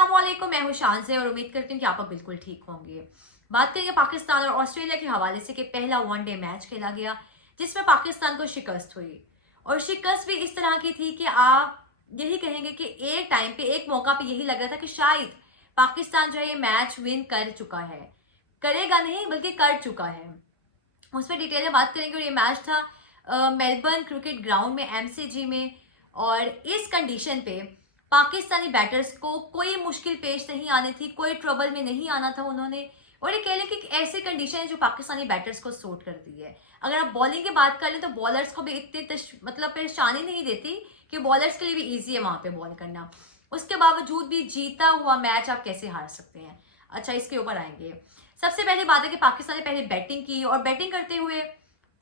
अस्सलामुअलैकुम, मैं हूं शान से और उम्मीद करती हूँ कि आप बिल्कुल ठीक होंगे। बात करेंगे पाकिस्तान और ऑस्ट्रेलिया के हवाले से कि पहला वनडे मैच खेला गया जिसमें पाकिस्तान को शिकस्त हुई और शिकस्त भी इस तरह की थी कि आप यही कहेंगे कि एक टाइम पे एक मौका पे यही लग रहा था कि शायद पाकिस्तान जो है ये मैच विन कर चुका है, करेगा नहीं बल्कि कर चुका है। उसमें डिटेल में बात करेंगे और ये मैच था मेलबर्न क्रिकेट ग्राउंड में, एमसीजी में। और इस कंडीशन पे पाकिस्तानी बैटर्स को कोई मुश्किल पेश नहीं आनी थी, कोई ट्रबल में नहीं आना था उन्होंने। और ये कह लें कि ऐसी कंडीशन है जो पाकिस्तानी बैटर्स को सूट करती है। अगर आप बॉलिंग की बात कर लें तो बॉलर्स को भी इतनी मतलब परेशानी नहीं देती कि बॉलर्स के लिए भी ईजी है वहां पे बॉल करना। उसके बावजूद भी जीता हुआ मैच आप कैसे हार सकते हैं। अच्छा, इसके ऊपर आएंगे। सबसे पहली बात है कि पाकिस्तान ने पहले बैटिंग की और बैटिंग करते हुए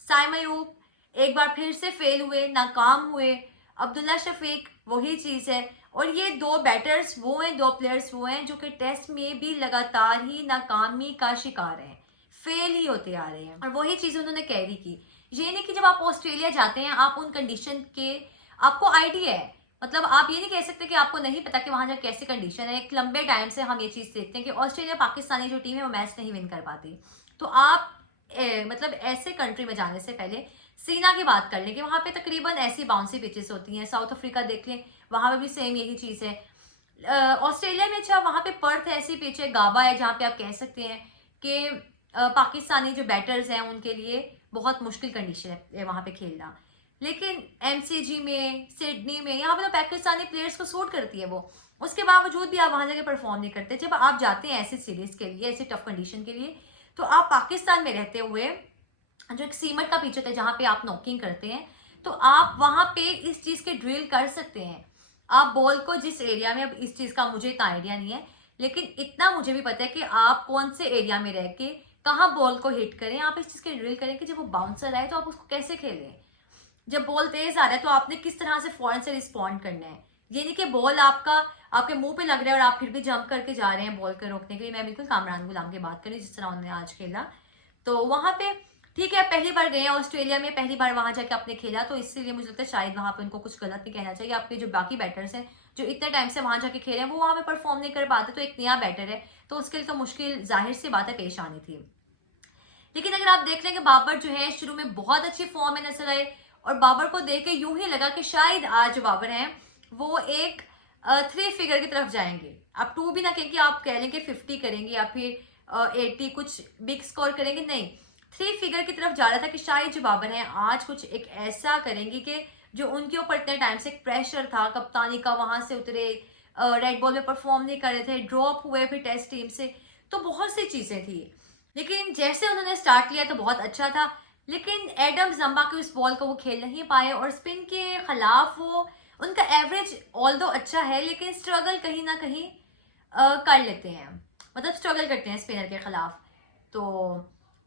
साइम अयूब एक बार फिर से फेल हुए, नाकाम हुए। अब्दुल्ला शफीक वही चीज है। और ये दो बैटर्स वो हैं, दो प्लेयर्स वो हैं जो कि टेस्ट में भी लगातार ही नाकामी का शिकार हैं, फेल ही होते आ रहे हैं। और वही चीज उन्होंने कैरी की। ये नहीं कि जब आप ऑस्ट्रेलिया जाते हैं आप उन कंडीशन के आपको आइडिया है, मतलब आप ये नहीं कह सकते कि आपको नहीं पता कि वहां जा कैसी कंडीशन है। एक लंबे टाइम से हम ये चीज देखते हैं कि ऑस्ट्रेलिया पाकिस्तानी जो टीम है वो मैच नहीं विन कर पाती। तो आप मतलब ऐसे कंट्री में जाने से पहले सीना की बात कर लें कि वहां पे तकरीबन ऐसी बाउंसी पिचेस होती हैं। साउथ अफ्रीका देख लें, वहां पे भी सेम यही चीज है। ऑस्ट्रेलिया में अच्छा वहां पे पर्थ ऐसी पिच है, गाबा है, जहां पे आप कह सकते हैं कि पाकिस्तानी जो बैटर्स हैं उनके लिए बहुत मुश्किल कंडीशन है वहां पे खेलना। लेकिन एमसीजी में, सिडनी में, यहाँ पे तो पाकिस्तानी प्लेयर्स को सूट करती है वो। उसके बावजूद भी आप वहां जाके परफॉर्म नहीं करते। जब आप जाते हैं ऐसी सीरीज के लिए, ऐसी टफ कंडीशन के लिए, तो आप पाकिस्तान में रहते हुए जो एक सीमट का पिच होता है जहां पे आप नॉकिंग करते हैं, तो आप वहां पे इस चीज के ड्रिल कर सकते हैं। आप बॉल को जिस एरिया में, अब इस चीज का मुझे इतना आइडिया नहीं है, लेकिन इतना मुझे भी पता है कि आप कौन से एरिया में रह के कहाँ बॉल को हिट करें। आप इस चीज के ड्रिल करें कि जब वो बाउंसर आए तो आप उसको कैसे खेलें। जब बॉल तेज आ रहा है तो आपने किस तरह से फौरन से रिस्पॉन्ड करना है। ये नहीं कि बॉल आपके मुंह पे लग रहा है और आप फिर भी जंप करके जा रहे हैं बॉल को रोकने के लिए। मैं बिल्कुल कामरान गुलाम की बात करी जिस तरह उन्होंने आज खेला, तो वहां पे ठीक है, पहली बार गए हैं ऑस्ट्रेलिया में, पहली बार वहां जाके आपने खेला, तो इसलिए मुझे लगता है शायद वहां पे उनको कुछ गलत नहीं कहना चाहिए। आपके जो बाकी बैटर्स हैं जो इतने टाइम से वहां जाके खेले हैं वो वहां पे परफॉर्म नहीं कर पाते, तो एक नया बैटर है तो उसके लिए तो मुश्किल जाहिर सी बात है पेश आनी थी। लेकिन अगर आप देख लें कि बाबर जो है शुरू में बहुत अच्छी फॉर्म में नजर आए और बाबर को देख के यूं ही लगा कि शायद आज जो बाबर हैं वो एक 3 फिगर की तरफ जाएंगे। आप 2 भी ना कहें कि आप कह लें कि 50 करेंगे या फिर 80 कुछ बिग स्कोर करेंगे, नहीं, 3 फिगर की तरफ जा रहा था कि शायद जो बाबर हैं आज कुछ एक ऐसा करेंगे कि जो उनके ऊपर इतने टाइम से प्रेशर था कप्तानी का, वहां से उतरे, रेड बॉल में परफॉर्म नहीं कर रहे थे, ड्रॉप हुए फिर टेस्ट टीम से, तो बहुत सी चीजें थी। लेकिन जैसे उन्होंने स्टार्ट लिया तो बहुत अच्छा था, लेकिन एडम जम्बा के उस बॉल को वो खेल नहीं पाए और स्पिन के खिलाफ वो उनका एवरेज ऑल दो अच्छा है लेकिन स्ट्रगल कहीं ना कहीं कर लेते हैं, मतलब स्ट्रगल करते हैं स्पिनर के खिलाफ। तो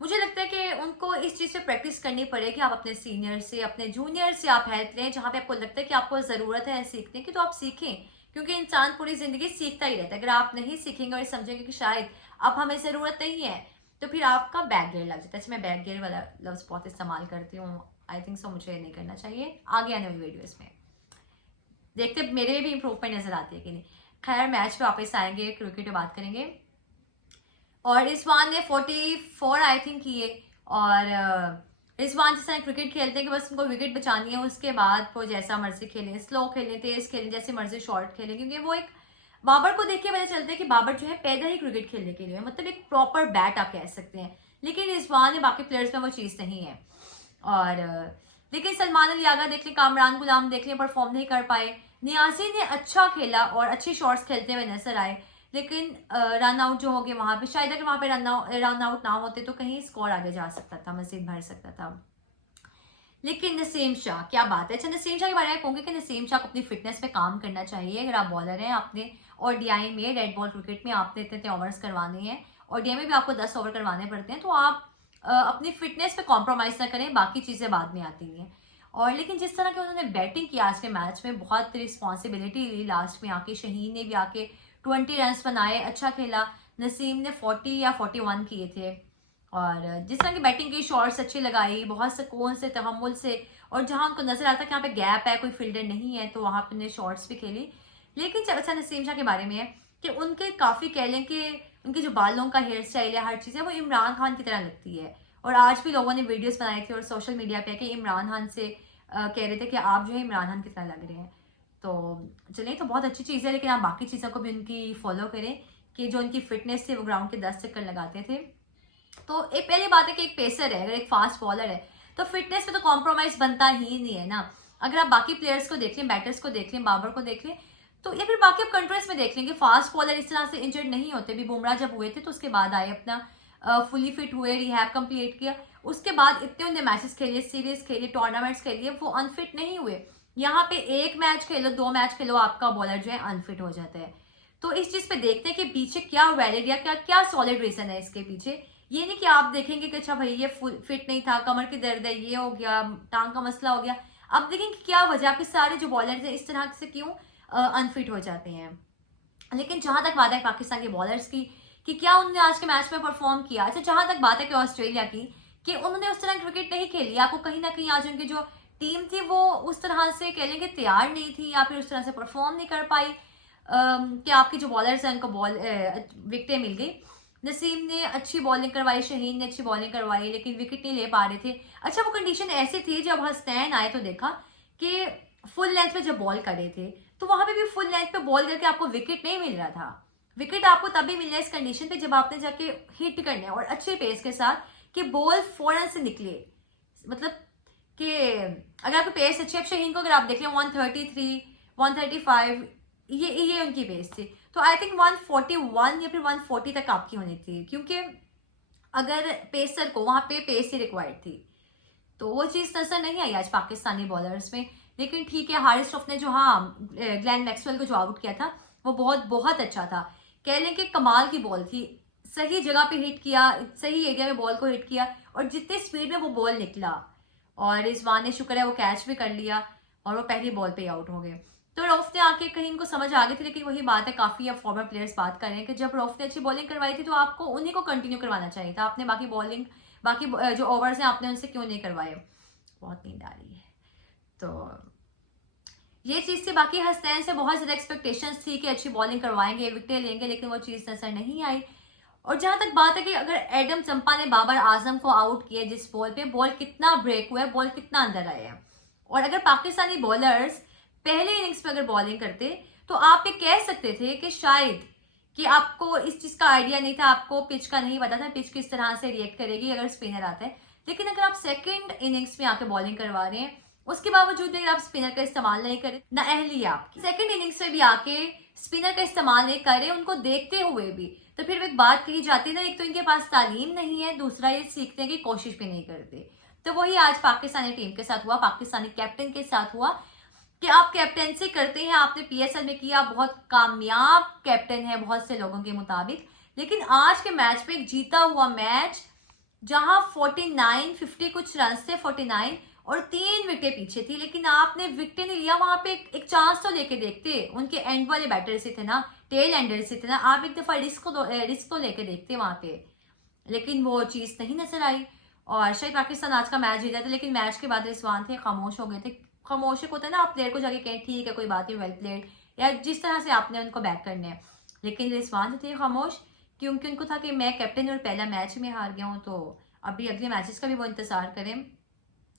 मुझे लगता है कि उनको इस चीज़ से प्रैक्टिस करनी पड़ेगी। आप अपने सीनियर से, अपने जूनियर से आप हेल्प लें, जहाँ पे आपको लगता है कि आपको ज़रूरत है सीखने की तो आप सीखें, क्योंकि इंसान पूरी ज़िंदगी सीखता ही रहता है। अगर आप नहीं सीखेंगे और समझेंगे कि शायद अब हमें ज़रूरत नहीं है, तो फिर आपका बैक गियर लग जाता है। मैं बैक गियर वाला लफ्ज़ बहुत इस्तेमाल करती हूँ, आई थिंक सो मुझे नहीं करना चाहिए। आगे आने वाली वीडियोज़ में देखते मेरे में भी इम्प्रूवमेंट नज़र आती है कि नहीं। खैर, मैच पे वापस आएंगे, क्रिकेट पे बात करेंगे। और रिजवान ने 44 आई थिंक किए और रिजवान जिस तरह क्रिकेट खेलते हैं कि बस उनको विकेट बचानी है, उसके बाद वो जैसा मर्जी खेलें, स्लो खेलें, तेज खेलें, जैसे मर्जी शॉर्ट खेलें, क्योंकि वो एक बाबर को देख के पता चलता है कि बाबर जो है पैदा ही क्रिकेट खेलने के लिए, मतलब एक प्रॉपर बैट आप कह सकते हैं। लेकिन रिजवान ने बाकी प्लेयर्स में वो चीज़ नहीं है। और लेकिन सलमान अली आगा देख लें, कामरान गुलाम देख लें, परफॉर्म नहीं कर पाए। नियाजी ने अच्छा खेला और अच्छी शॉट्स खेलते हुए नजर आए, लेकिन रन आउट जो हो गए वहां पे, शायद अगर वहां पे रन आउट ना होते तो कहीं स्कोर आगे जा सकता था, मजीद बढ़ सकता था। लेकिन नसीम शाह, क्या बात है। अच्छा, नसीम शाह के बारे में कहूँगी कि नसीम शाह को अपनी फिटनेस पे काम करना चाहिए। अगर आप बॉलर हैं, आपने ओडीआई में, रेड बॉल क्रिकेट में आपने इतने इतने ओवर्स करवाने हैं, ओडीआई में भी आपको 10 ओवर करवाने पड़ते हैं, तो आप अपनी फिटनेस पे कॉम्प्रोमाइज ना करें, बाकी चीज़ें बाद में आती हैं। और लेकिन जिस तरह की उन्होंने बैटिंग की आज के मैच में, बहुत रिस्पॉन्सिबिलिटी ली लास्ट में आके, शहीन ने भी आके 20 रन बनाए, अच्छा खेला। नसीम ने 40 या 41 किए थे और जिस तरह की बैटिंग की, शॉट्स अच्छी लगाई, बहुत सुकून से, तहम्मुल से, और जहां उनको नजर आता है कि यहाँ पे गैप है, कोई फील्डर नहीं है, तो वहां पे शॉट्स भी खेली। लेकिन अच्छा, नसीम शाह के बारे में है कि उनके काफ़ी कह लें कि उनके जो बालों का हेयर स्टाइल है, हर चीज़ है, वो इमरान खान की तरह लगती है। और आज भी लोगों ने वीडियोस बनाए थे और सोशल मीडिया पे कि इमरान खान से कह रहे थे कि आप जो है इमरान खान की तरह लग रहे हैं। तो चलिए, तो बहुत अच्छी चीज़ है, लेकिन आप बाकी चीज़ों को भी उनकी फॉलो करें कि जो उनकी फिटनेस थी वो ग्राउंड के 10 चक्कर लगाते थे। तो एक पहली बात है कि एक पेसर है, अगर एक फास्ट बॉलर है तो फिटनेस में तो कॉम्प्रोमाइज बनता ही नहीं है ना। अगर आप बाकी प्लेयर्स को देख लें, बैटर्स को देख लें, बाबर को देख लें, तो या फिर बाकी आप कंट्रीज में देख लेंगे, फास्ट बॉलर इस तरह से इंजर्ड नहीं होते। भी बुमराह जब हुए थे तो उसके बाद आए, अपना फुली फिट हुए, रिहैब कंप्लीट किया, उसके बाद इतने उन्हें मैचेस खेलिए, सीरीज खेलिए, टूर्नामेंट्स खेलिए, वो अनफिट नहीं हुए। यहाँ पे एक मैच खेलो, 2 मैच खेलो, आपका बॉलर जो है अनफिट हो जाता है। तो इस चीज पे देखते हैं कि पीछे क्या वैलिड या क्या क्या सॉलिड रीजन है इसके पीछे। ये नहीं कि आप देखेंगे कि अच्छा भाई ये फिट नहीं था, कमर की दर्द है, ये हो गया, टांग का मसला हो गया। अब देखेंगे क्या वजह, आपके सारे जो बॉलर्स हैं इस तरह से क्यों अनफिट हो जाते हैं। लेकिन जहां तक बात है पाकिस्तान के बॉलर्स की कि क्या उन्होंने आज के मैच में परफॉर्म किया, अच्छा जहां तक बात है कि ऑस्ट्रेलिया की कि उन्होंने उस तरह क्रिकेट नहीं खेली, आपको कहीं ना कहीं आज उनकी जो टीम थी वो उस तरह से कह लेंगे तैयार नहीं थी या फिर उस तरह से परफॉर्म नहीं कर पाई। कि आपके जो बॉलर्स हैं उनको विकेटें मिल गई। नसीम ने अच्छी बॉलिंग करवाई, शहीन ने अच्छी बॉलिंग करवाई, लेकिन विकेट नहीं ले पा रहे थे। अच्छा वो कंडीशन ऐसी थी, जब हसनैन आए तो देखा कि फुल लेंथ पे जब बॉल कर रहे थे तो वहां पे भी फुल लेंथ पे बॉल करके आपको विकेट नहीं मिल रहा था। विकेट आपको तभी मिलना है इस कंडीशन पे जब आपने जाके हिट करना है और अच्छे पेस के साथ कि बॉल फौरन से निकले। मतलब कि अगर आपकी पेस अच्छी है, शहीन को अगर आप देख लें 133 135, ये उनकी पेस थी। तो आई थिंक 141 या फिर 140 तक आपकी होनी थी, क्योंकि अगर पेसर को वहां पे पेस ही रिक्वायर्ड थी। तो वो चीज नजर नहीं आई आज पाकिस्तानी बॉलर्स में। लेकिन ठीक है, हारिस रऊफ ने जो ग्लेन मैक्सवेल को जो आउट किया था वो बहुत बहुत अच्छा था। कह लें कि कमाल की बॉल थी, सही जगह पे हिट किया, सही एरिया में बॉल को हिट किया और जितनी स्पीड में वो बॉल निकला, और रिजवान ने शुक्र है वो कैच भी कर लिया और वो पहली बॉल पे आउट हो गए। तो रऊफ ने आके कहीं इनको समझ आ गई थी, लेकिन वही बात है, काफी अब फॉर्मर प्लेयर्स बात कर रहे हैं कि जब रऊफ ने अच्छी बॉलिंग करवाई थी तो आपको उन्हीं को कंटिन्यू करवाना चाहिए था। आपने बाकी जो ओवर्स हैं आपने उनसे क्यों नहीं करवाए। बहुत नींद आ रही है। तो ये चीज थी। बाकी हसनैन से बहुत ज्यादा एक्सपेक्टेशंस थी कि अच्छी बॉलिंग करवाएंगे, विकेट लेंगे, लेकिन वो चीज नजर नहीं आई। और जहां तक बात है कि अगर एडम चंपा ने बाबर आजम को आउट किया, जिस बॉल पे बॉल कितना ब्रेक हुआ है, बॉल कितना अंदर आया है, और अगर पाकिस्तानी बॉलर्स पहले इनिंग्स में अगर बॉलिंग करते तो आप ये कह सकते थे कि शायद कि आपको इस चीज का आइडिया नहीं था, आपको पिच का नहीं पता था पिच किस तरह से रिएक्ट करेगी अगर स्पिनर आता है। लेकिन अगर आप सेकंड इनिंग्स में आके बॉलिंग करवा रहे हैं, उसके बावजूद भी अगर आप स्पिनर का इस्तेमाल नहीं करें, ना अहली है आपकी, सेकंड इनिंग्स में भी आके स्पिनर का इस्तेमाल नहीं करे, उनको देखते हुए भी, तो फिर एक बात कही जाती है ना, एक तो इनके पास तालीम नहीं है, दूसरा ये सीखने की कोशिश भी नहीं करते। तो वही आज पाकिस्तानी टीम के साथ हुआ, पाकिस्तानी कैप्टन के साथ हुआ कि आप कैप्टेंसी करते हैं, आपने पीएसएल में किया, बहुत कामयाब कैप्टन है बहुत से लोगों के मुताबिक, लेकिन आज के मैच में एक जीता हुआ मैच जहां 49-50 कुछ रन थे, 49 और 3 विकेट पीछे थी, लेकिन आपने विकेट नहीं लिया। वहां पे एक चांस तो लेके देखते, उनके एंड वाले बैटर से थे ना, टेल एंडर से थे ना, आप एक दफा रिस्क तो लेके देखते वहां पे, लेकिन वो चीज नहीं नजर आई। और शायद पाकिस्तान आज का मैच जीता था, लेकिन मैच के बाद रिजवान थे खामोश हो गए थे। खामोश होता है ना, आप प्लेयर को जाके कहें ठीक है कोई बात नहीं, वेल प्लेयर, या जिस तरह से आपने उनको बैक करने हैं, लेकिन रिजवान थे खामोश, क्योंकि उनको था कि मैं कैप्टन और पहला मैच में हार गया हूँ, तो अभी अगले मैचेस का भी वो इंतजार करें।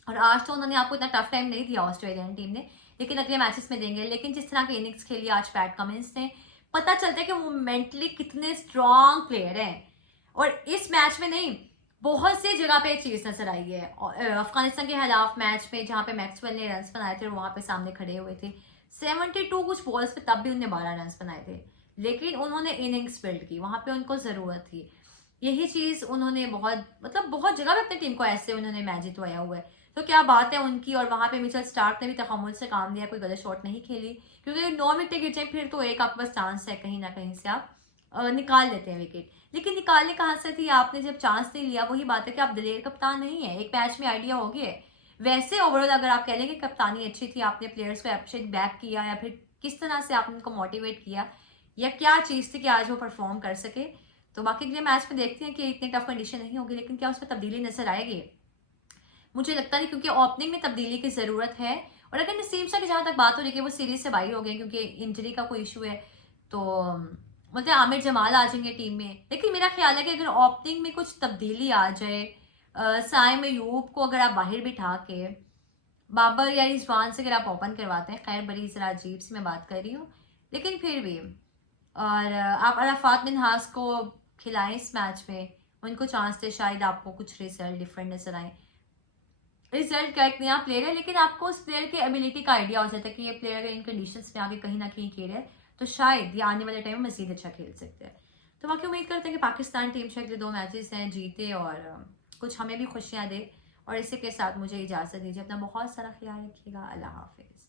और आज तो उन्होंने आपको इतना टफ टाइम नहीं दिया ऑस्ट्रेलियन टीम ने, लेकिन अगले मैचेस में देंगे। लेकिन जिस तरह की इनिंग्स खेली आज पैट कमिंस ने, पता चलता है कि वो मेंटली कितने स्ट्रांग प्लेयर हैं। और इस मैच में नहीं, बहुत सी जगह पे चीज नजर आई है। अफगानिस्तान के खिलाफ मैच में जहां पे मैक्सवेल ने रन बनाए थे और वहां पे सामने खड़े हुए थे 72 कुछ बॉल्स पे, तब भी उन्होंने 12 रन बनाए थे, लेकिन उन्होंने इनिंग्स बिल्ड की, वहां पे उनको जरूरत थी। यही चीज उन्होंने बहुत जगह पे अपनी टीम को ऐसे उन्होंने मैच जितवाया हुआ है। तो क्या बात है उनकी। और वहां पे मिचेल स्टार्क ने भी तखम्मुल से काम लिया, कोई गलत शॉट नहीं खेली, क्योंकि 9 विकेट गिर जाए फिर तो एक आपके पास चांस है कहीं ना कहीं से आप निकाल लेते हैं विकेट। लेकिन निकालने कहाँ से थी, आपने जब चांस नहीं लिया, वही बात है कि आप दिलेर कप्तान नहीं है, एक मैच में आइडिया हो गया। वैसे ओवरऑल अगर आप कह लें कि कप्तानी अच्छी थी, आपने प्लेयर्स को अप्रिशिएट बैक किया, या फिर किस तरह से आपने उनको मोटिवेट किया, या क्या चीज थी कि आज वो परफॉर्म कर सके। तो बाकी अगले मैच में देखते हैं कि इतनी टफ कंडीशन नहीं होगी, लेकिन क्या उसमें तब्दीली नजर आएगी, मुझे लगता नहीं, क्योंकि ओपनिंग में तब्दीली की जरूरत है। और अगर नसीम शाह की जहां तक बात हो रही है कि वो सीरीज से बाहर हो गए क्योंकि इंजरी का कोई इशू है, तो बोलते हैं आमिर जमाल आ जाएंगे टीम में, लेकिन मेरा ख्याल है कि अगर ओपनिंग में कुछ तब्दीली आ जाए, साइम अयूब को अगर आप बाहर बिठा के बाबर या रिजवान से अगर आप ओपन करवाते हैं, खैर बड़ी ज़रा अजीब सी मैं बात कर रही हूँ, लेकिन फिर भी, और आप अराफात मिन्हास को खिलाएं इस मैच में, उनको चांस दे, शायद आपको कुछ रिजल्ट डिफरेंट नजर आए। रिजल्ट का एक नया प्लेयर है, लेकिन आपको उस प्लेयर की एबिलिटी का आइडिया हो जाता है कि ये प्लेयर अगर इन कंडीशंस में आगे कहीं ना कहीं खेल है तो शायद ये आने वाले टाइम में मजीद अच्छा खेल सकते हैं। तो बाकी उम्मीद करते हैं कि पाकिस्तान टीम से अगले 2 मैचेस हैं जीते और कुछ हमें भी खुशियां दे। और इसी के साथ मुझे इजाज़त दीजिए, अपना बहुत सारा ख्याल रखिएगा, अल्लाह हाफिज़।